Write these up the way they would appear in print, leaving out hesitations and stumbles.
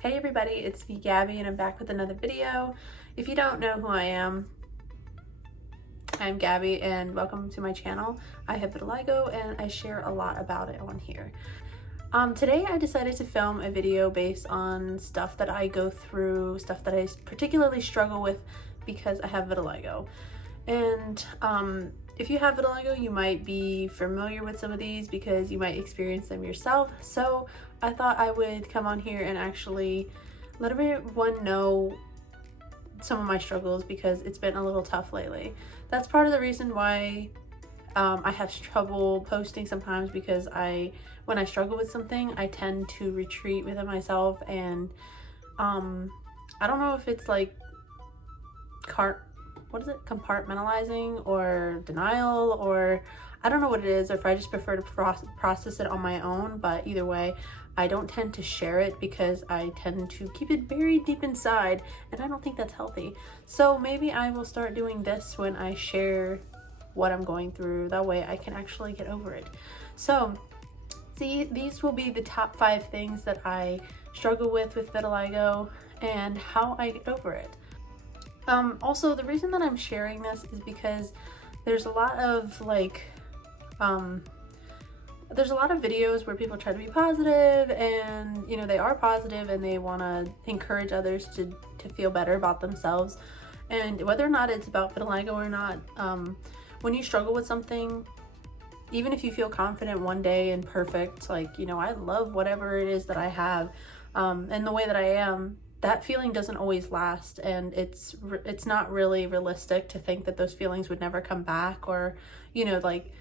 Hey everybody, it's me Gabby and I'm back with another video. If you don't know who I am, I'm Gabby and welcome to my channel. I have vitiligo and I share a lot about it on here. Today I decided to film a video based on stuff that I go through, stuff that I particularly struggle with because I have vitiligo. And if you have vitiligo, you might be familiar with some of these because you might experience them yourself. So I thought I would come on here and actually let everyone know some of my struggles because it's been a little tough lately. That's part of the reason why I have trouble posting sometimes, because when I struggle with something, I tend to retreat within myself, and I don't know if it's like compartmentalizing or denial, or I don't know what it is, or if I just prefer to process it on my own. But either way, I don't tend to share it because I tend to keep it buried deep inside, and I don't think that's healthy. So maybe I will start doing this when I share what I'm going through. That way I can actually get over it. So see, these will be the top 5 things that I struggle with vitiligo and how I get over it. Also, the reason that I'm sharing this is because there's a lot of videos where people try to be positive, and you know, they are positive and they want to encourage others to feel better about themselves. And whether or not it's about vitiligo or not, when you struggle with something, even if you feel confident one day and perfect, like, you know, I love whatever it is that I have, and the way that I am, that feeling doesn't always last, and it's not really realistic to think that those feelings would never come back, or, you know, like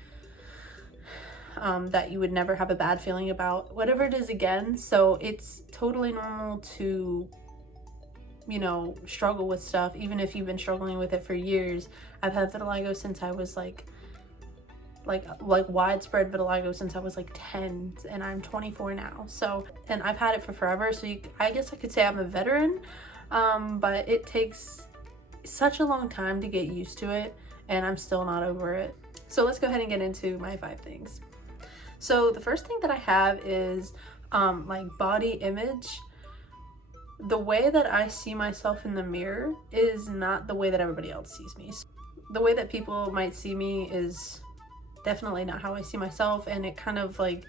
that you would never have a bad feeling about whatever it is again. So it's totally normal to, you know, struggle with stuff, even if you've been struggling with it for years. I've had vitiligo since I was like widespread vitiligo since I was like 10, and I'm 24 now. So, and I've had it for forever. So I guess I could say I'm a veteran, but it takes such a long time to get used to it, and I'm still not over it. So let's go ahead and get into my 5 things. So the first thing that I have is like body image. The way that I see myself in the mirror is not the way that everybody else sees me. The way that people might see me is definitely not how I see myself, and it kind of like,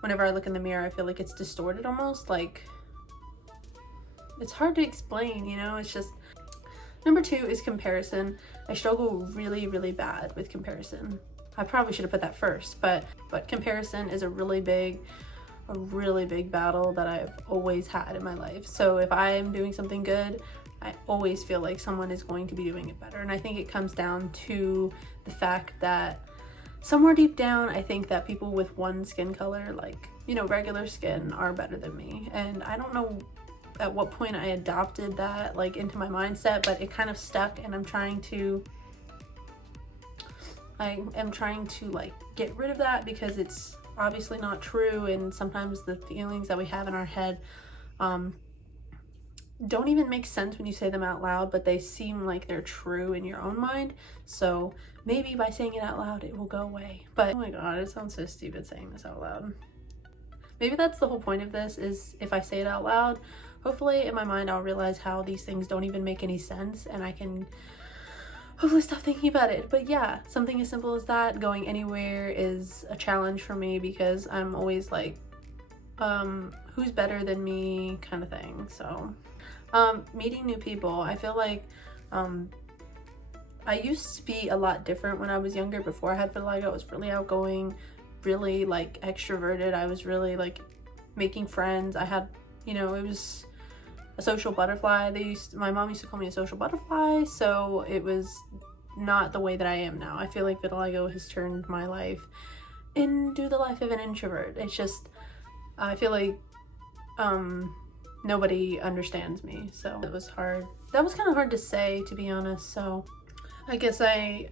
whenever I look in the mirror, I feel like it's distorted almost. Like, it's hard to explain, you know. It's just. Number 2 is comparison. I struggle really bad with comparison. I probably should have put that first, but comparison is a really big battle that I've always had in my life. So if I am doing something good, I always feel like someone is going to be doing it better. And I think it comes down to the fact that somewhere deep down, I think that people with one skin color, like, you know, regular skin, are better than me. And I don't know at what point I adopted that like into my mindset, but it kind of stuck, and I am trying to like get rid of that, because it's obviously not true. And sometimes the feelings that we have in our head don't even make sense when you say them out loud, but they seem like they're true in your own mind. So maybe by saying it out loud, it will go away. But oh my god, it sounds so stupid saying this out loud. Maybe that's the whole point of this, is if I say it out loud, hopefully in my mind I'll realize how these things don't even make any sense, and I can hopefully stop thinking about it. But yeah, something as simple as that, going anywhere, is a challenge for me, because I'm always like, who's better than me kind of thing. So meeting new people, I feel like I used to be a lot different when I was younger. Before I had vitiligo, I was really outgoing, really like extroverted. I was really like making friends. I had, you know, it was a social butterfly. My mom used to call me a social butterfly. So it was not the way that I am now. I feel like vitiligo has turned my life into the life of an introvert. It's just, I feel like nobody understands me. So it was hard. That was kind of hard to say, to be honest. So I guess I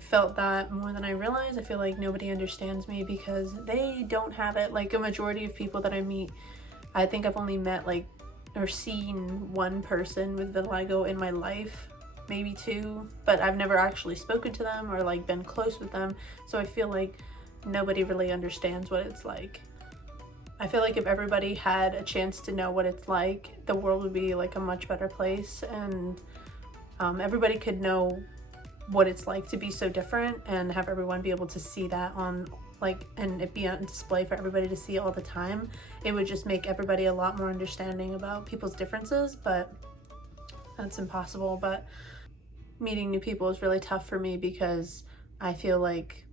felt that more than I realized. I feel like nobody understands me because they don't have it. Like, a majority of people that I meet, I think I've only met like or seen one person with vitiligo in my life, maybe 2, but I've never actually spoken to them or like been close with them. So I feel like nobody really understands what it's like. I feel like if everybody had a chance to know what it's like, the world would be like a much better place, and everybody could know what it's like to be so different, and have everyone be able to see that on like, and it be on display for everybody to see all the time. It would just make everybody a lot more understanding about people's differences, but that's impossible. But meeting new people is really tough for me because I feel like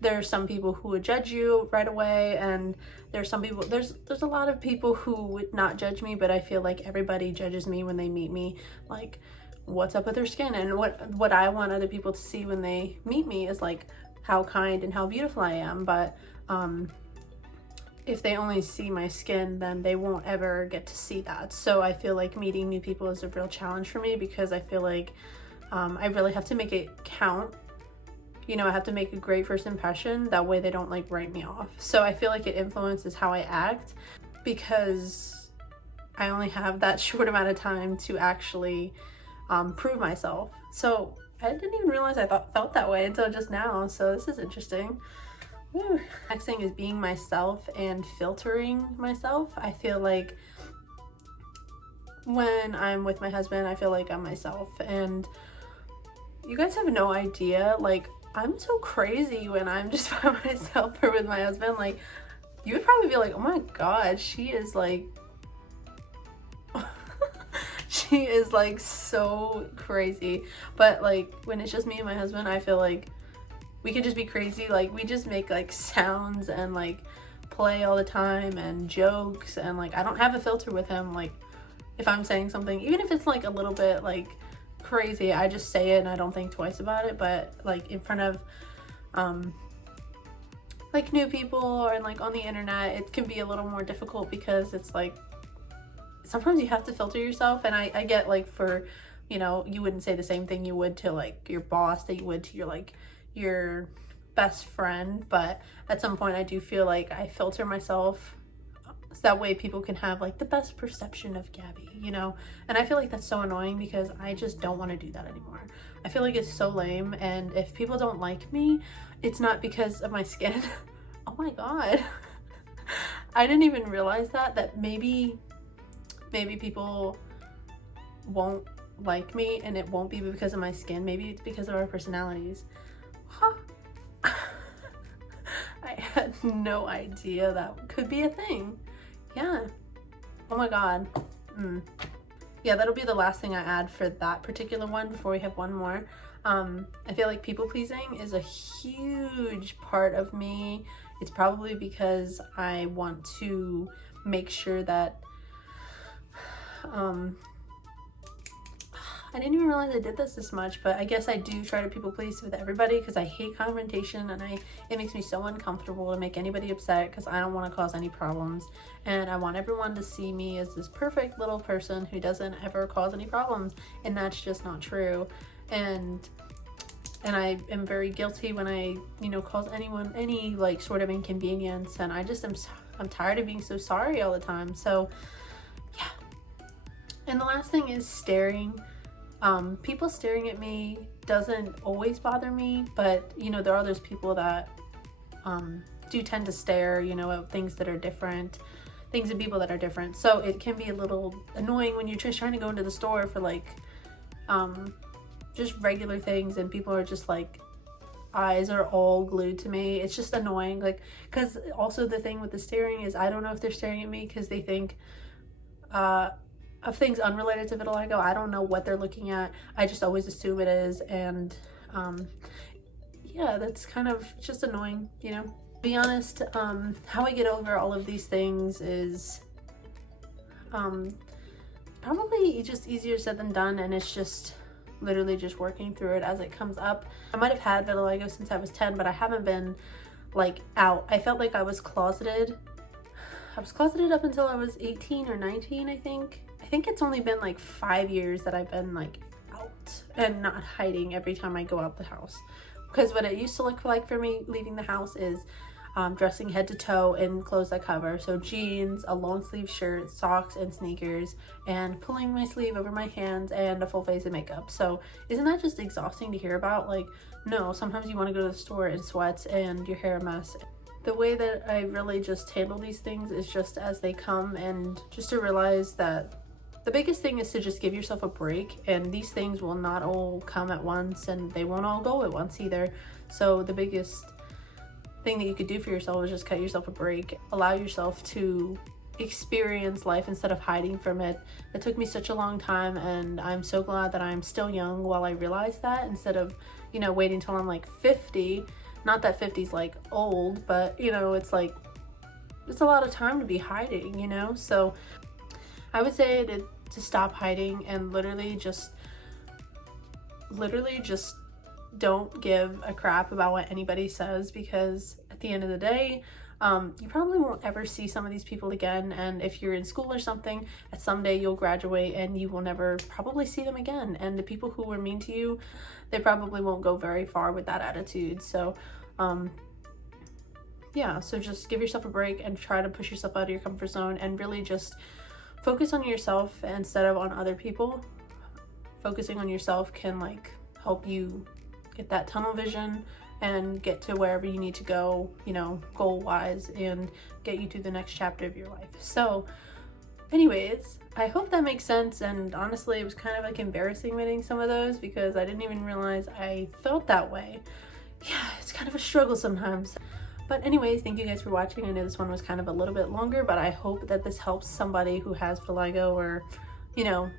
there are some people who would judge you right away, and there's some people, there's a lot of people who would not judge me, but I feel like everybody judges me when they meet me, like what's up with their skin. And what I want other people to see when they meet me is like how kind and how beautiful I am. But if they only see my skin, then they won't ever get to see that. So I feel like meeting new people is a real challenge for me, because I feel like I really have to make it count. You know, I have to make a great first impression. That way they don't like write me off. So I feel like it influences how I act, because I only have that short amount of time to actually prove myself. So I didn't even realize I felt that way until just now. So this is interesting. Woo. Next thing is being myself and filtering myself. I feel like when I'm with my husband, I feel like I'm myself, and you guys have no idea, like I'm so crazy when I'm just by myself or with my husband. Like you would probably be like, oh my god, she is like she is like so crazy. But like when it's just me and my husband, I feel like we can just be crazy. Like we just make like sounds and like play all the time and jokes, and like I don't have a filter with him. Like if I'm saying something, even if it's like a little bit like crazy, I just say it and I don't think twice about it. But like in front of like new people or like on the internet, it can be a little more difficult, because it's like sometimes you have to filter yourself. And I get like, for, you know, you wouldn't say the same thing you would to like your boss that you would to your like your best friend, but at some point I do feel like I filter myself so that way people can have like the best perception of Gabby, you know. And I feel like that's so annoying, because I just don't want to do that anymore. I feel like it's so lame, and if people don't like me, it's not because of my skin. Oh my god. I didn't even realize that maybe people won't like me, and it won't be because of my skin. Maybe it's because of our personalities. Huh. I had no idea that could be a thing. Yeah. Oh my god. Yeah, that'll be the last thing I add for that particular one before we have one more. I feel like people pleasing is a huge part of me. It's probably because I want to make sure that I didn't even realize I did this much, but I guess I do try to people please with everybody, because I hate confrontation, and it makes me so uncomfortable to make anybody upset, because I don't want to cause any problems, and I want everyone to see me as this perfect little person who doesn't ever cause any problems, and that's just not true. And I am very guilty when I, you know, cause anyone any like sort of inconvenience, and I'm tired of being so sorry all the time. So yeah. And the last thing is staring. People staring at me doesn't always bother me, but you know, there are those people that do tend to stare, you know, at things that are different, things and people that are different. So it can be a little annoying when you're just trying to go into the store for like just regular things, and people are just like, eyes are all glued to me. It's just annoying, like, because also the thing with the staring is I don't know if they're staring at me because they think of things unrelated to vitiligo. I don't know what they're looking at. I just always assume it is, and yeah, that's kind of just annoying, you know. To be honest, how I get over all of these things is probably just easier said than done, and it's just literally just working through it as it comes up. I might have had vitiligo since I was 10, but I haven't been like out. I felt like I was closeted up until I was 18 or 19, I think. I think it's only been like 5 years that I've been like out and not hiding every time I go out the house. Because what it used to look like for me leaving the house is dressing head to toe in clothes that cover. So jeans, a long sleeve shirt, socks, and sneakers, and pulling my sleeve over my hands, and a full face of makeup. So isn't that just exhausting to hear about? Like, no, sometimes you want to go to the store in sweats and your hair a mess. the way that I really just handle these things is just as they come, and just to realize that the biggest thing is to just give yourself a break, and these things will not all come at once and they won't all go at once either. So the biggest thing that you could do for yourself is just cut yourself a break, allow yourself to experience life instead of hiding from it. It took me such a long time, and I'm so glad that I'm still young while I realize that, instead of, you know, waiting till I'm like 50. Not that 50's like old, but you know, it's like, it's a lot of time to be hiding, you know? So I would say to stop hiding and literally just don't give a crap about what anybody says, because at the end of the day, you probably won't ever see some of these people again, and if you're in school or something, at some day you'll graduate and you will never probably see them again, and the people who were mean to you, they probably won't go very far with that attitude. So yeah, so just give yourself a break and try to push yourself out of your comfort zone, and really just focus on yourself instead of on other people. Focusing on yourself can like help you get that tunnel vision and get to wherever you need to go, you know, goal wise, and get you to the next chapter of your life. So anyways, I hope that makes sense. And honestly, it was kind of like embarrassing reading some of those because I didn't even realize I felt that way. Yeah, it's kind of a struggle sometimes. But anyways, thank you guys for watching. I know this one was kind of a little bit longer, but I hope that this helps somebody who has vitiligo, or, you know,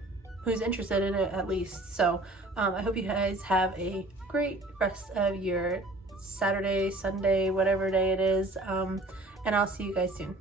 who's interested in it at least. So I hope you guys have a great rest of your Saturday, Sunday, whatever day it is, and I'll see you guys soon.